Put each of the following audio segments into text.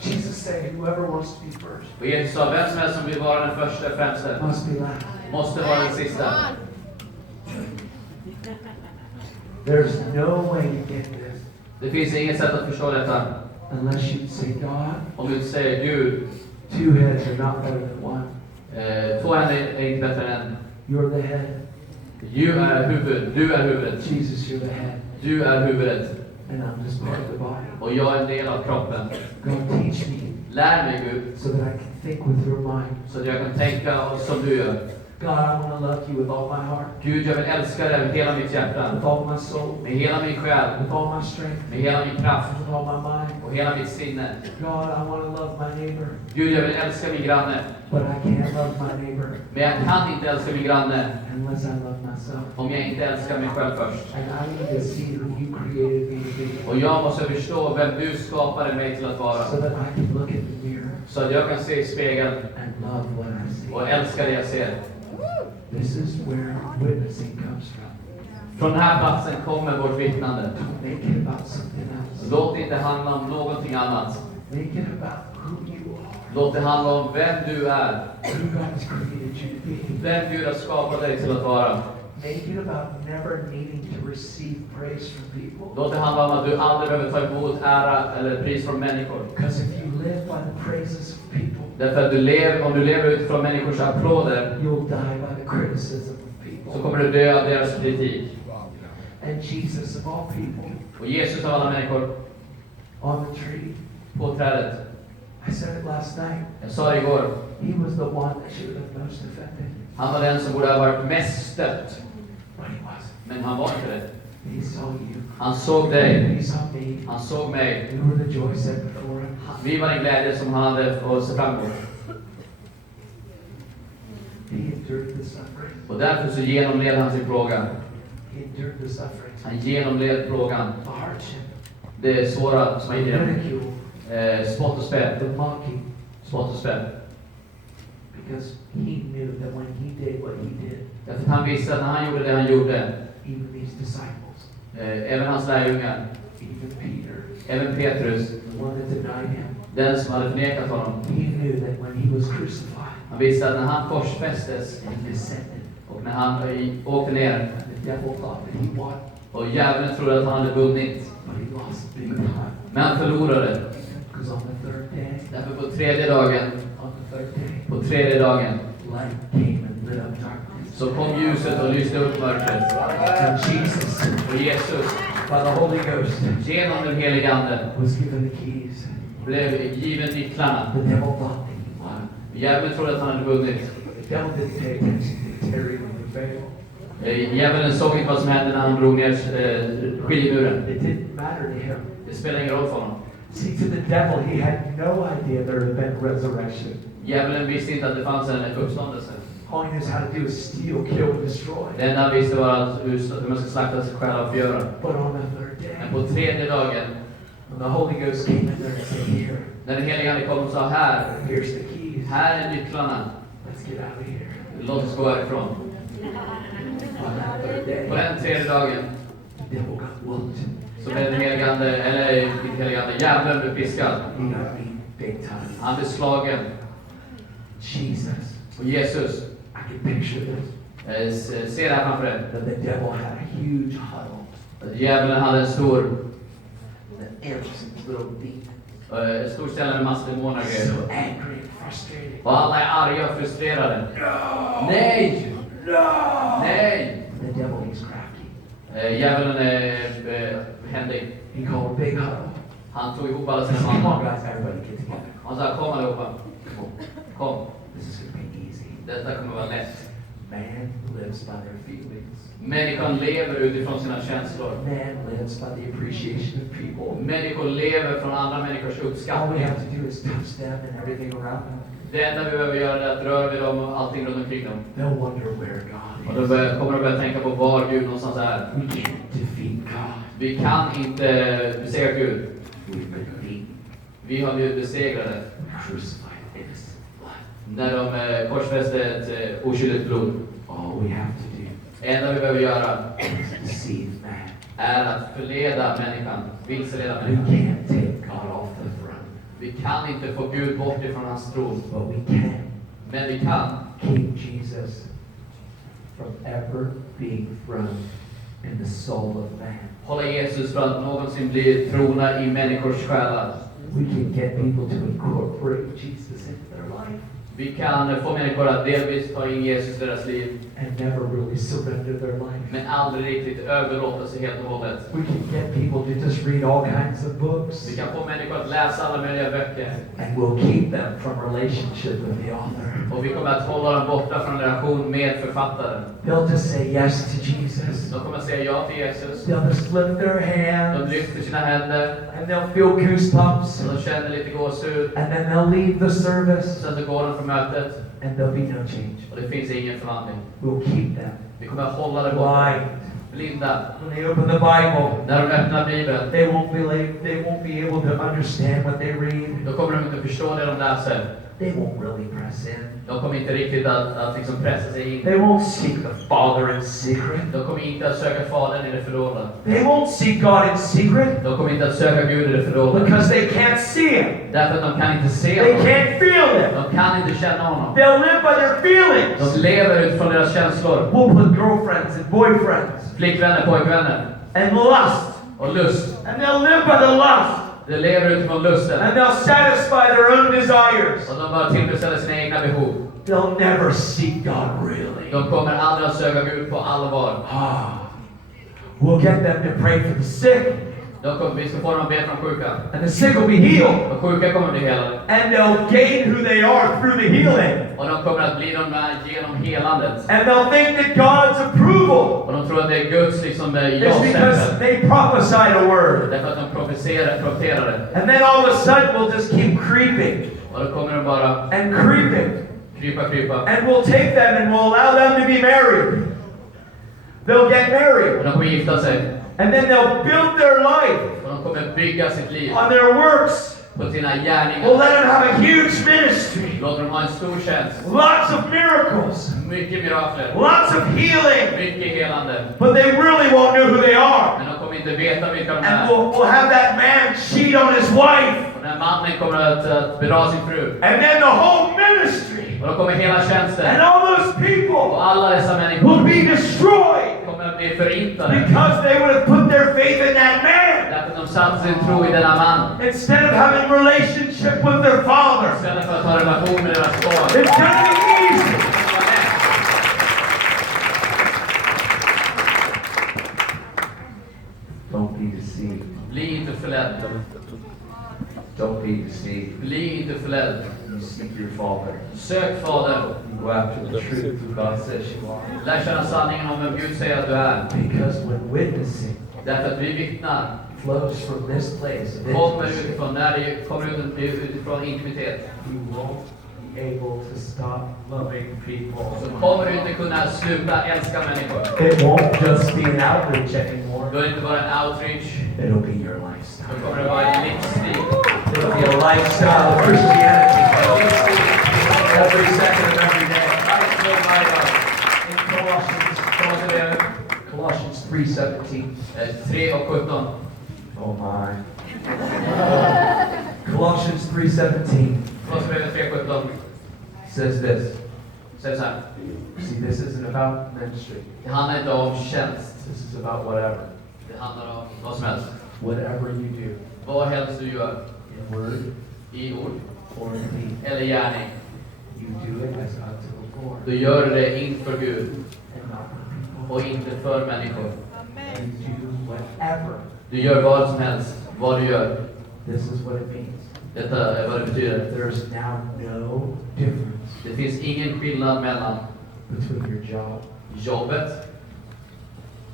Jesus said, whoever wants to be first Och Jesus sa, vem som helst som vill vara den första främste must be last. måste vara den sista. There's no way to get this Det finns inget sätt att förstå detta. unless you say, God, Om du säger Gud, two heads are not better than one. två händer är inte bättre än en. You're the head. Du är huvudet. Jesus, you're the head. Du är huvudet. And I'm just part of the body. Och jag är en del av kroppen. God, teach me Lär mig Gud, so that I can think with your mind. så att jag kan tänka som du gör. God, I want to love you with all my heart, Gud, jag vill älska dig med hela mitt hjärta. with all my soul, Med hela min själ. with all my strength, Med hela min kraft. with all my mind. Och hela mitt sinne. God, I want to love my neighbor, Gud, jag vill älska min granne. but I can't love my neighbor Men jag kan inte älska min granne unless I love myself. om jag inte älskar mig själv först. And I need to see who you created me to be, Och jag måste förstå vem du skapade mig till att vara. so that I can look in the mirror Så att jag kan se i spegeln and love what I see. och älska det jag ser. This is where witnessing comes from. Från den här platsen kommer vårt vittnande. Don't make it about something else. Låt det inte handla om någonting annat. Make it about who you are, Låt det handla om vem du är. who God has created you to be. Vem Gud har skapat dig till att vara. Make it about never needing to receive praise from people. Låt det handla om att du aldrig behöver ta emot ära eller pris från människor. Because if you live by the praises of people, Därför att om du lever utifrån människors applåder, you'll die by the criticism of people. så kommer du dö av deras kritik. And Jesus, of all people, Och Jesus av alla människor, on the tree, på trädet. I said it last night, Jag sa det igår. he was the one that should have been most offended. Han var den som borde ha varit mest stött. But he wasn't. Men han var inte det. He saw you. Han såg dig. He saw me. Han såg mig. We were the joy set before him. Vi var den glädje som han hade att se fram emot. He endured the suffering. Och därför så genomled han sin plåga. He endured the suffering. Han genomled plågan. The hardship. Det svåra som The är i det. ridicule. Spott och spett. The mocking. Spott och spett. Because he knew that when he did what he did, Därför att han visste att när han gjorde det han gjorde, even these disciples, även hans lärjungar, even Peter, även Petrus, the one that denied him, den som hade förnekat honom, he knew that when he was crucified han visste att när han korsfästes and descended, och när han åkte ner, the devil thought that he won, och djävulen trodde att han hade vunnit, but he lost big time. men han förlorade. Because on the third day, Därför på tredje dagen, light came and lit up darkness. så kom ljuset och lyste upp mörkret. And Jesus, Och Jesus, by the Holy Ghost, genom den helige Ande, was given the keys. blev given nycklarna. The devil thought that he won. Djävulen trodde att han hade vunnit. The devil didn't pay attention to Terry when he failed. Djävulen såg inte vad som hände när han drog ner skiljemuren. It didn't matter to him. Det spelar ingen roll för honom. See, to the devil, he had no idea there had been resurrection. Djävulen visste inte att det fanns en uppståndelse. All he knows how to do is steal, kill, and destroy. Det enda han visste var att hur man ska slakta sig själv och förgöra. But on the third day, Men på tredje dagen, when the Holy Ghost came in there and said, here, när den helige Ande kom och sa here's the keys. här är nycklarna, Let's get out of here. låt oss gå härifrån. On that third day, På den tredje dagen the devil got whooped. så blev den helige Ande, eller inte helige Ande, djävulen blev piskad. He got beat big time. Han blev slagen. Jesus, Och Jesus, I can picture this. ser det här framför dig. That the devil had a huge huddle. Djävulen hade en stor The imps and his little demons. ställe med massor demoner och So grejer. angry and frustrated. Och alla är arga och frustrerade. No! Nej! No! Nej! The devil, he's crafty. Djävulen är händig. He called a big huddle. Han tog ihop alla He sina said, come on man. guys, everybody get together. Han sa, kom allihopa. Come on. Kom. This is going to be easy. Detta kommer vara lätt. Man lives by their feelings. Människan lever utifrån sina känslor. Man lives by the appreciation of people. Människor lever från andra människors All we uppskattning. have to do is touch them and everything around them. Det enda vi behöver göra är att röra vid dem och allting runt omkring dem. They'll wonder where Och God då is. kommer de börja tänka på var Gud någonstans är. We can't defeat God. Vi kan inte besegra Gud. We've been beaten, Vi har blivit besegrade crucified, innocent blood. när de korsfäste ett oskyldigt blod. All we have to do Det enda vi behöver göra is deceive man. är att förleda människan, vilseleda We människan. can't take God off the throne. Vi kan inte få Gud bort ifrån hans tron. But we can Men vi kan keep Jesus from ever being thrown in the soul of man. hålla Jesus från att någonsin bli trona i människors själar. We can get people to incorporate Jesus into their life Vi kan få människor att delvis ta in Jesus i deras liv. and never really surrender their life. Men aldrig riktigt överlåta sig helt och hållet. We can get people to just read all kinds of books Vi kan få människor att läsa alla möjliga böcker. and we'll keep them from relationship with the author. Och vi kommer att hålla dem borta från relation med författaren. They'll just say yes to Jesus. De kommer att säga ja till Jesus. They'll just lift their De hands lyfter sina händer. and they'll feel goosebumps Och de känner lite gåshud. and then they'll leave the service Sen så går de från mötet. and there'll be no change. Och det finns ingen förvandling. We'll keep them Vi kommer att hålla det borta. blind. Blinda. When they open the Bible, När de öppnar Bibeln. they won't be able to understand what they read. Då kommer de inte förstå det de läser. They won't really press in. De kommer inte riktigt att liksom pressa sig in. They won't seek the Father in secret. De kommer inte att söka Fadern i det fördolda. They won't seek God in secret De kommer inte att söka Gud i det fördolda. because they can't see Him. Därför att de kan inte se They honom. can't feel Him. De kan inte känna honom. They'll live by their feelings. De lever utifrån deras känslor. We'll put girlfriends and boyfriends Flickvänner, pojkvänner. and lust. Och lust. And they'll live by the lust. De lever utifrån lusten. And they'll satisfy their own desires. Och de bara tillfredsställer sina egna behov. They'll never seek God really. De kommer aldrig att söka Gud på allvar. We'll get them to pray for the sick. Vi ska få dem att be för de sjuka. And the sick will be healed. De sjuka kommer att bli helade. And they'll gain who they are through the healing. Och de kommer att bli de där genom helandet. And they'll think that God's approval Och de tror att det är Guds liksom is ja-stämpel. because they prophesied a word. Därför att de profeterar det. And then all of a sudden we'll just keep creeping Och då kommer de bara and creeping. krypa. And we'll take them and we'll allow them to be married. They'll get Och married. de kommer gifta sig. And then they'll build their life Och de kommer bygga sitt liv on their works. på sina We'll gärningar. let them have a huge ministry. Låter dem ha en stor tjänst. Lots of miracles. Mycket mirakler. Lots of healing. Mycket helande. But they really won't know who they are. Men de kommer inte veta vilka de And är. we'll have that man cheat on his wife. Och den mannen kommer att bedra sin fru. And then the whole ministry Och då kommer hela tjänsten. and all those Och people alla dessa will människor be destroyed kommer att bli förintade. because they would have put their faith in that man Därför att de satt sin tro i denna man. instead of having relationship with their father. Istället för att ha relation med deras far. It's going to be easy. Don't be deceived. Bli inte förledd. Don't be deceived. Bli inte förledd. You seek your father. Sök Fadern. You go after the truth who God says you are. Lär känna sanningen om vem Gud säger att du är. Because when witnessing Därför att vi vittnar. flows from this place of Kommer intimacy, utifrån, när det kommer utifrån intimitet. you won't be able to stop loving people. Så kommer du inte kunna sluta älska människor. It won't just be an outreach anymore. Då är det inte bara en outreach. It'll be your lifestyle. Då kommer det vara en livsstil. It'll be a lifestyle of Christianity. Every second of every day. In Colossians 3:17. 3 och 17. Oh my. Colossians 3:17 Kolosserbrevet 3:17 says this. säger så här. See, this isn't about ministry. Det handlar inte om tjänst. This is about whatever. Det handlar om vad som helst. Whatever you do, Vad helst du gör. in word I ord or in deed, eller gärning. you do it as unto the Lord Då gör du det inför Gud and not for people. och inte för människor. And do whatever. Du gör vad som helst. Vad du gör. This is what it means. Detta är vad det betyder. There's now no difference Det finns ingen skillnad mellan between your job, jobbet,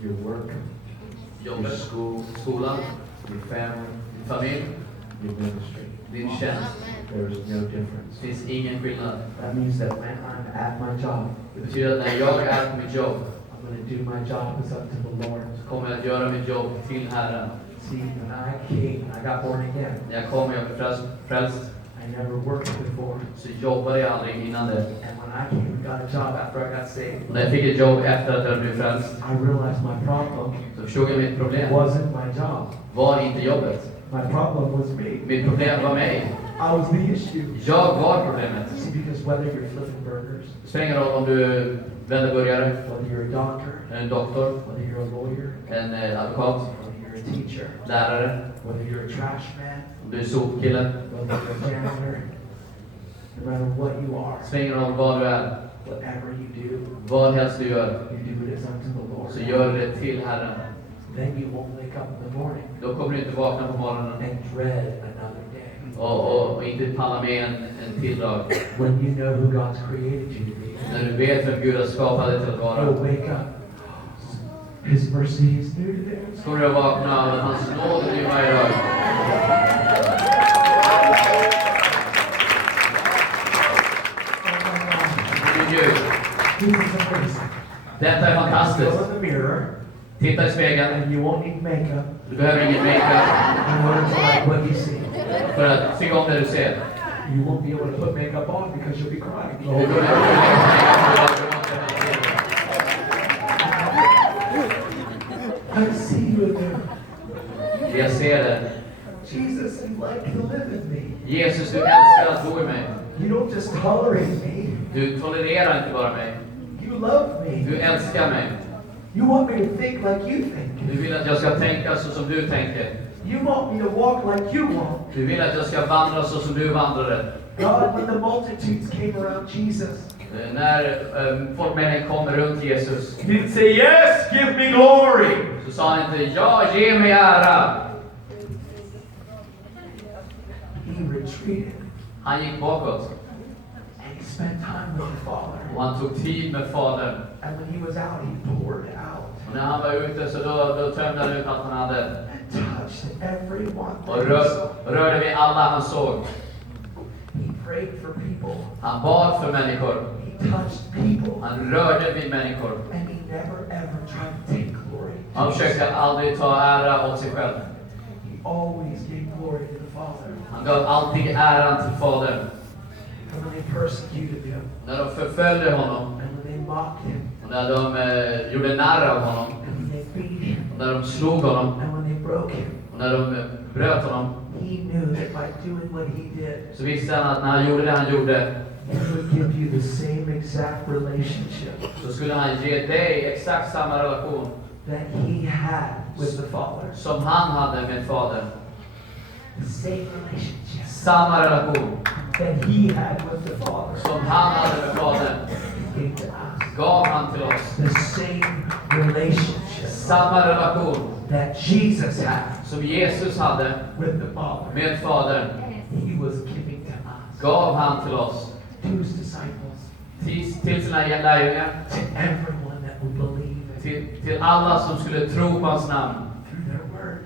your work, your jobbet, school, skolan, your family, din familj, your ministry. din tjänst. There's no difference. Det finns ingen skillnad. That means that when I'm at my job, Det betyder att när jag är på mitt jobb I'm going to do my job as unto the Lord. så kommer jag att göra mitt jobb till Herren. See, when I came, when I got born again, När jag kom, jag blev frälst, I never worked before. så jobbade jag aldrig innan det. And when I came and got a job after I got saved, Och när jag fick ett jobb efter att jag blev frälst I realized my problem så förstod jag mitt problem wasn't my job. var inte jobbet. My problem was me. Mitt problem var mig. I was the issue. Jag var problemet. See, because whether you're flipping burgers, Det spelar ingen roll om du vänder burgare, whether you're a doctor, en doktor, whether you're a lawyer, en advokat, whether you're a teacher, lärare, whether you're a trash man, om du är sopkille. whether you're a janitor, no matter what you are, Det spelar ingen roll vad du är, whatever you do, vad helst du gör, you do it as unto the Lord. så gör det till Herren. Then you won't wake up in the morning Då kommer du inte vakna på morgonen and dread another day. och inte palla med en till dag. When you know who God's created you to be, När du vet vem Gud har skapat dig till att vara, you'll wake up. His mercy is new today. så kommer du att vakna av att hans nåd är ny varje dag. Gud. This is amazing. Detta är Go fantastiskt. in the mirror, Titta i spegeln. and you won't need makeup Du behöver ingen makeup in order to like what you see. för att se om det du ser. You won't be able to put makeup on because you'll be crying. Du kommer inte att lägga I see you in there. Jag ser det. Jesus, you like to live in me. Jesus, du älskar att bo i mig. You don't just tolerate me. Du tolererar inte bara mig. You love me. Du älskar mig. You want me to think like you think. Du vill att jag ska tänka så som du tänker. You want me to walk like you walk. Du vill att jag ska vandra så som du vandrade. God, when the multitudes came around Jesus, När folkmängden kom runt Jesus, he didn't say, yes, give me glory. så sa han inte, ja, ge mig ära. He retreated Han gick bakåt and he spent time with the Father. och han tog tid med Fadern. And when he was out, he poured out Och när han var ute så då tömde han ut allt han hade. and touched everyone. Och rörde vid alla han såg. He prayed for people. Han bad för människor. He touched people. Han rörde vid människor. And he never ever tried to take glory. Han försökte aldrig ta ära åt sig själv. He always gave glory to the Father. Han gav alltid äran till Fadern. And when they persecuted him, När de förföljde honom and when they mocked him, och när de gjorde narr av honom and when they beat him, och när de slog honom and when they broke him, och när de bröt honom, he knew that by doing what he did, så visste han att när han gjorde det han gjorde, he would give you the same exact relationship så skulle han ge dig exakt samma relation that he had with the Father. som han hade med Fadern. The same relationship Samma relation that he had with the Father. som han hade med Fadern He gave to us. gav han till oss. The same relationship Samma relation that Jesus had som Jesus hade with the Father. med Fadern He was giving to us. gav han till oss. To his disciples. Till sina lärjungar, To everyone that would believe it. till alla som skulle tro på hans namn Through their word.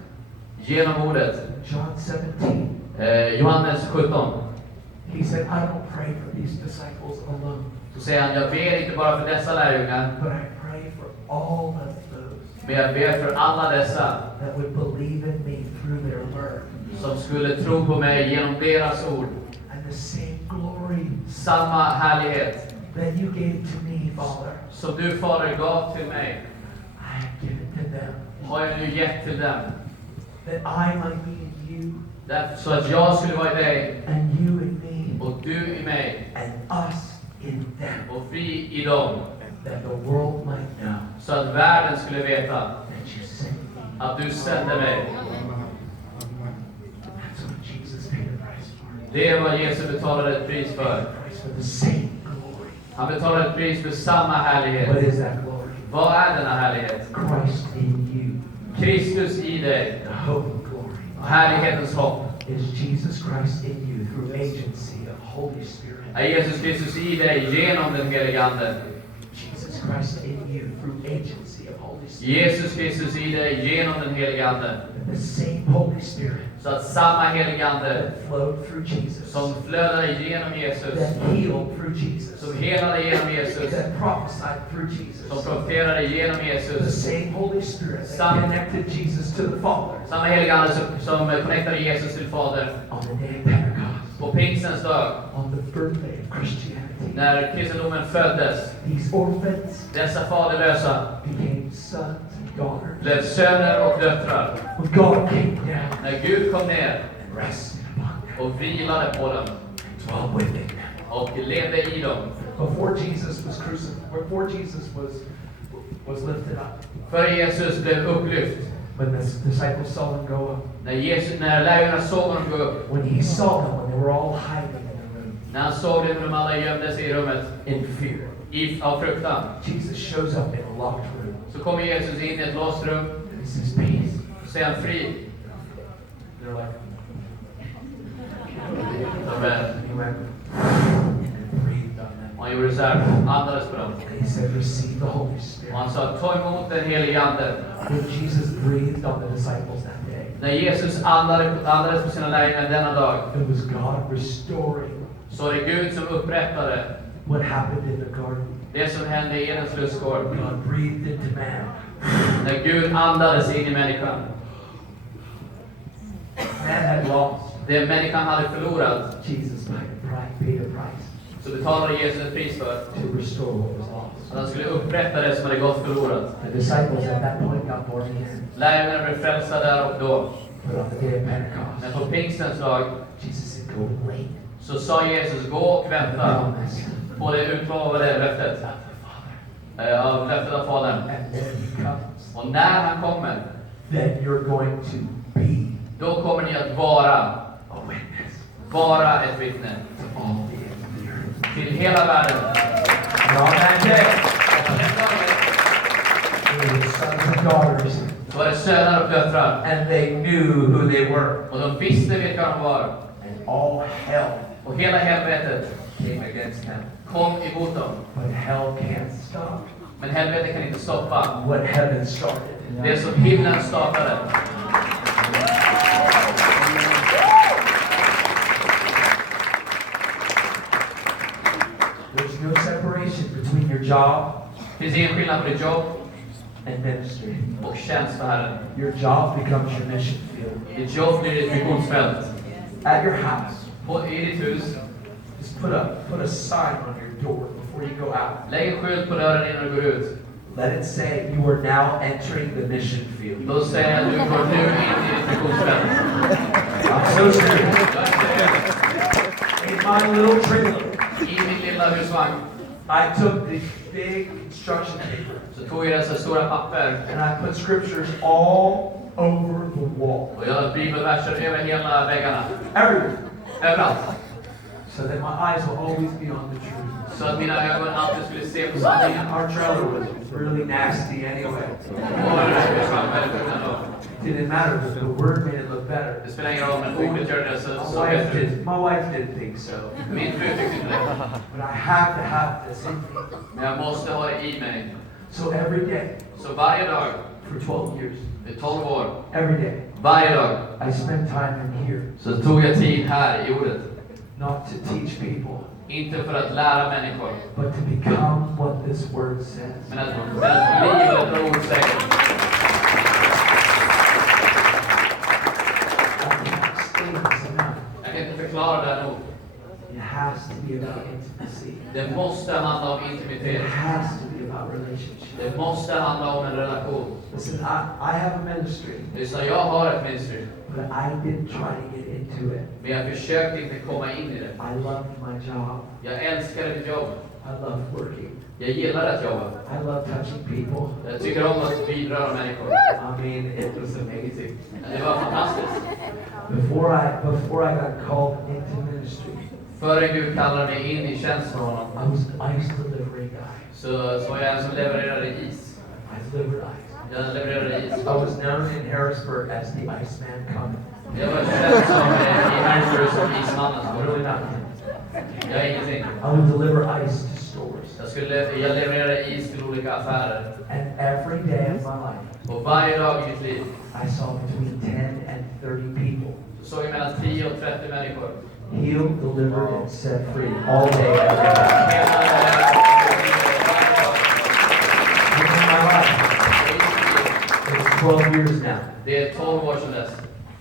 genom ordet. John 17. Johannes 17. He said, I don't pray for these disciples alone, Så säger han, jag ber inte bara för dessa lärjungar, but I pray for all of those men jag ber för alla dessa that would believe in me through their word. som skulle tro på mig genom deras ord. And the same glory Samma härlighet that you gave to me, Father, som du, Fader, gav till mig, I have given to them, har jag nu gett till dem. that I might be in you, Så att jag skulle vara i dig and you in me, och du i mig and us in them, och vi i dem. that the world might know Så att världen skulle veta that you sent me. att du sände mig. That's what Jesus paid a price for. Det är vad Jesus betalade ett pris Paid för. a price for the same glory. Han betalade ett pris för samma What härlighet. is that glory? Vad är denna härlighet? Christ in you, Kristus i dig, the hope of glory. härlighetens hopp. Is Jesus Christ in you through agency of Holy Spirit? Är Jesus Kristus i dig genom den helige Ande. Jesus Christ in you through agency of Holy Spirit. Jesus Kristus i dig genom den helige Ande. And the same Holy Spirit Så att samma helige Ande that flowed through Jesus, som flödade genom Jesus, that healed through Jesus, som helade genom Jesus, that prophesied through som Jesus, profeterade genom the Jesus. same Holy Spirit that Some- connected Jesus to the Father Samma helige Ande som connectade Jesus till Fadern. on the day of Pentecost, På Pingstens dag, on the birthday of Christianity. när kristendomen föddes, These orphans dessa faderlösa became sons and daughters. blev söner och döttrar. When God came down När Gud kom ner and rested upon them, och vilade på dem dwelt with him. och levde i dem. Before Jesus was crucified, before Jesus was lifted up, För Jesus blev upplyft. when the disciples saw him go up, När lärjungarna såg honom gå upp, when he saw them, when they were all hiding in the room när han såg det, när de alla gömde sig i rummet in fear, av fruktan, Jesus shows up in a locked room. så kommer Jesus in i ett låst rum And he says, peace. och säger han fri. They're like, De är, he went and breathed on them. och han gjorde så här, andades på dem. And he said, receive the Holy Spirit. Och han sa, ta emot den helige Ande. When Jesus breathed on the disciples that day, När Jesus andades på sina lärjungar denna dag, it was God restoring så var det Gud som upprättade what happened in the garden. det som hände i Edens lustgård. God breathed into man. När Gud andades in i människan. Man had lost. Det människan hade förlorat, Jesus paid a price så betalade Jesus ett pris för to restore what was lost. att han skulle upprätta det som hade gått förlorat. The disciples at that point got born again. Lärjungarna blev frälsta där och då. But on the day of Pentecost, Men på pingstens dag Jesus said, go and wait. så sa Jesus, gå och vänta Promise på det utlovade löftet. of the Father. Av löftet av Fadern. And when he comes, Och när han kommer, then you're going to be då kommer ni att vara a witness ett vittne to all the ends of the earth. till hela världen. And on that day, Och på den dagen there were sons and daughters, så var det söner och döttrar. and they knew who they were. Och de visste vilka de var. And all hell Och hela helvetet came against them. kom emot dem. But hell can't stop Men helvetet kan inte stoppa what heaven started. det som himlen startade. There's no separation between your job Det finns ingen skillnad på ditt jobb and ministry. och tjänst för Herren. Your job becomes your mission field. Ditt jobb blir ditt missionsfält. At your house, I ditt hus, just put a sign on your door before you go out. lägg en skylt på dörren innan du går ut. Let it say you are now entering the mission field. Då säger jag att du går nu in i ditt missionsfält. I'm so serious. In my little trailer, I min lilla husvagn I took the big construction paper så tog jag dessa stora papper and I put scriptures all over the wall. och jag hade bibelverser över hela väggarna. Everywhere. Överallt. So that my eyes will always be on the truth. Så att mina ögon alltid skulle se på sanningen. Our trailer was really nasty anyway. Och husvagn väldigt ful ändå. Didn't matter, the word made it look better. Det spelar ingen roll, men ordet gör det så bättre. My wife didn't think so. Min fru tyckte inte det. But I have to have this in me. Men jag måste ha det i mig. So every day, Så varje dag, for 12 years, i 12 år, every day, varje dag, I spent time in here, så tog jag tid här i ordet. not to teach people, Inte för att lära människor, but to become what this word says. men att bli vad ett ord säger. I can't explain this enough. Jag kan inte förklara det nog. It has to be about intimacy. Det måste handla om It intimitet. has to be about relationship. Det måste handla om en relation. Listen, I have a ministry, Så jag har ett ministry, but I didn't try to get into it. men jag försökte inte komma in i det. I loved my job. Jag älskade mitt jobb. I loved working. Jag gillade att jobba. I love touching people. Jag tycker om att vidröra människor. I mean, it was amazing. Det var fantastiskt. Before I got called into ministry, Före Gud kallade mig in i tjänst för honom, I was an ice delivery guy. så var jag en som levererade is. I delivered ice. Jag levererade is. I was known in Harrisburg as the Iceman coming. Jag var känd som i Harrisburg som ismannen. I'm really not him. Jag är ingenting. I would deliver ice to stores. Jag levererade is till olika affärer. And every day of my life, Och varje dag i mitt liv I saw between 10 and 30 people så såg jag mellan 10 och 30 människor. healed, delivered, and set free all day, every day. In my life, it's 12 years now. Det är 12 år sedan dess.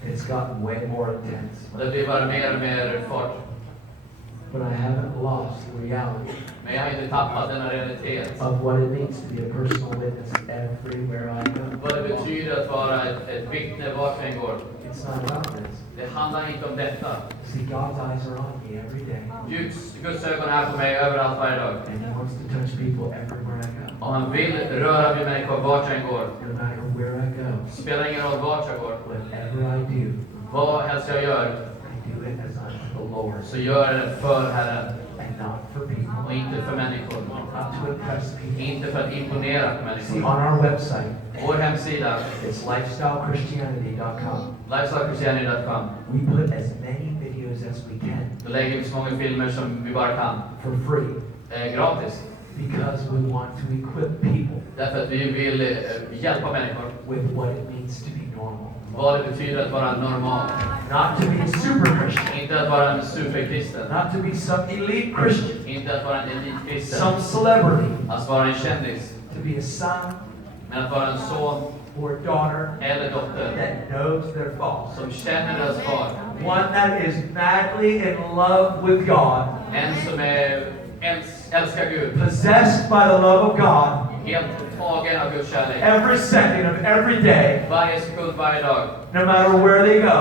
It's gotten way more intense. Och det blir bara mer och mer fart. But I haven't lost the reality Men jag har inte tappat denna realitet. of what it means to be a personal witness everywhere I go. Vad det betyder att vara ett vittne vart jag än går. It's not about this. Det handlar inte om detta. See, God's eyes are on me every day. Guds ögon är på mig överallt varje dag. And He wants to touch people everywhere I go. Och han vill röra vid människor vart jag än går. No matter where I go. Spelar ingen roll vart jag går. Whatever I do, Vad helst jag gör, I do it as unto the Lord. så gör jag det för Herren. And not for people. Och inte för människor. Not to impress people. Inte för att imponera på See, människor. on our website, Vår hemsida, it's lifestylechristianity.com. lifestylechristianity.com. We put as many videos as we can Då lägger vi så många filmer som vi bara kan. for free Gratis. because we want to equip people Därför att vi vill hjälpa människor. with what it means to be normal. Vad det betyder att vara normal. Not to be a super Christian. Inte att vara en superkristen. Not to be some elite Christian. Inte att vara en elitkristen. Some celebrity. Att vara en kändis. To be a son Men att vara en son or a daughter eller dotter that knows their father. som känner deras far. One that is madly in love with God. En som älskar Gud. Possessed by the love of God. Helt tagen av Guds kärlek. Every second of every day. Varje sekund, varje dag. No matter where they go.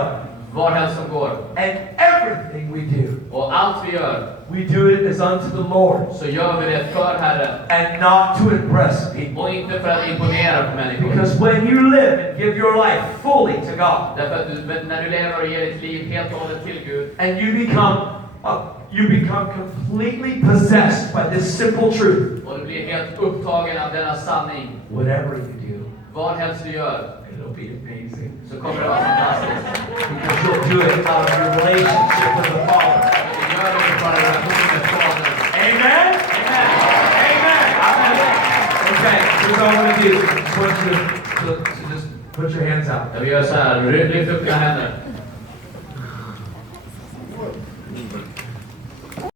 Var helst som går. And everything we do. Och allt vi gör. We do it as unto the Lord. Så gör vi det för Herren. And not to impress people. Och inte för att imponera på människor. Because when you live and give your life fully to God. Därför att när du lever och ger ditt liv helt och hållet till Gud. And you become completely possessed by this simple truth. Och du blir helt upptagen av denna sanning. Whatever you do. Vad helst du gör. It'll be amazing. Så kommer det vara fantastiskt. Because you'll do it out of your relationship with the Father. Du gör det för en relation med Fadern. Amen? Amen. Amen. Okay, here's what I want to do. I just want you to just put your hands out. Vi gör så här. Lyft upp dina händer.